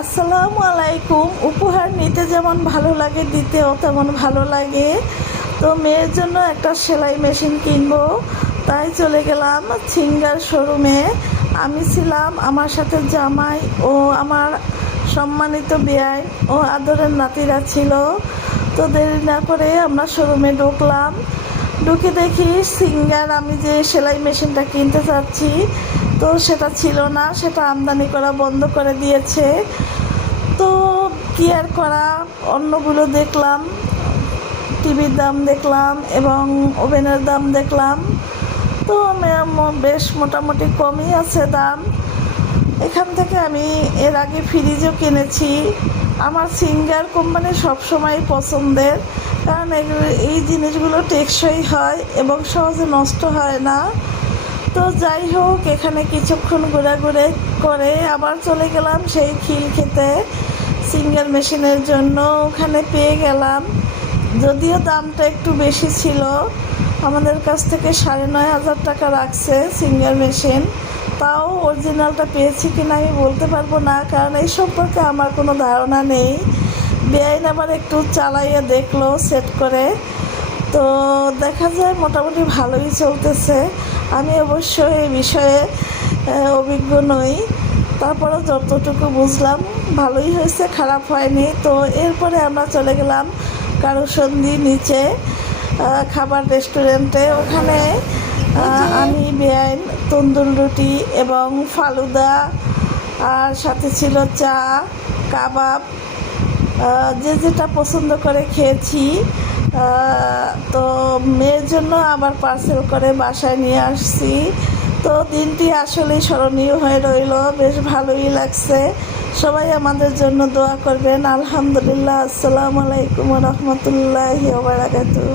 আসসালামু আলাইকুম। উপহার নিতে যেমন ভালো লাগে, দিতেও তেমন ভালো লাগে। তো মেয়ের জন্য একটা সেলাই মেশিন কিনবো, তাই চলে গেলাম সিঙ্গার শোরুমে। আমি ছিলাম, আমার সাথে জামাই ও আমার সম্মানিত বেয়াই ও আদরের নাতিরা ছিল। তো দেরি না করে আমরা শোরুমে ঢুকলাম। ঢুকে দেখি সিঙ্গার, আমি যে সেলাই মেশিনটা কিনতে চাচ্ছি তো সেটা ছিল না, সেটা আমদানি করা বন্ধ করে দিয়েছে। তো কি আর করা, অন্যগুলো দেখলাম, টিভির দাম দেখলাম এবং ওভেনের দাম দেখলাম। তো বেশ মোটামুটি কমই আছে দাম। এখান থেকে আমি এর আগে ফ্রিজও কিনেছি। আমার সিঙ্গার কোম্পানি সবসময় পছন্দের, কারণ এই জিনিসগুলো টেকসই হয় এবং সহজে নষ্ট হয় না। তো যাই হোক, এখানে কিছুক্ষণ ঘোরাঘুরি করে আবার চলে গেলাম সেই খিল খেতে সিঙ্গার মেশিনের জন্য। ওখানে পেয়ে গেলাম, যদিও দামটা একটু বেশি ছিল, আমাদের কাছ থেকে 9,500 টাকা রাখছে সিঙ্গার মেশিন। তাও অরিজিনালটা পেয়েছি কিনা আমি বলতে পারবো না, কারণ এই সম্পর্কে আমার কোনো ধারণা নেই। বেআইন আবার একটু চালাইয়ে দেখলো সেট করে, তো দেখা যায় মোটামুটি ভালোই চলতেছে। আমি অবশ্য এই বিষয়ে অভিজ্ঞ নই, তারপরে যতটুকু বুঝলাম ভালোই হয়েছে, খারাপ হয়নি। তো এরপরে আমরা চলে গেলাম কারুসন্ধি নিচে খাবার রেস্টুরেন্টে। ওখানে আমি বেআইন তন্দুর রুটি এবং ফালুদা, আর সাথে ছিল চা, কাবাব, যে যেটা পছন্দ করে খেয়েছি। তো মেয়ের জন্য আবার পার্সেল করে বাসায় নিয়ে আসছি। তো দিনটি আসলেই স্মরণীয় হয়ে রইল, বেশ ভালোই লাগছে। সবাই আমাদের জন্য দোয়া করবেন। আলহামদুলিল্লাহ। আসসালামু আলাইকুম ওয়া রাহমাতুল্লাহি ওয়া বারাকাতুহু।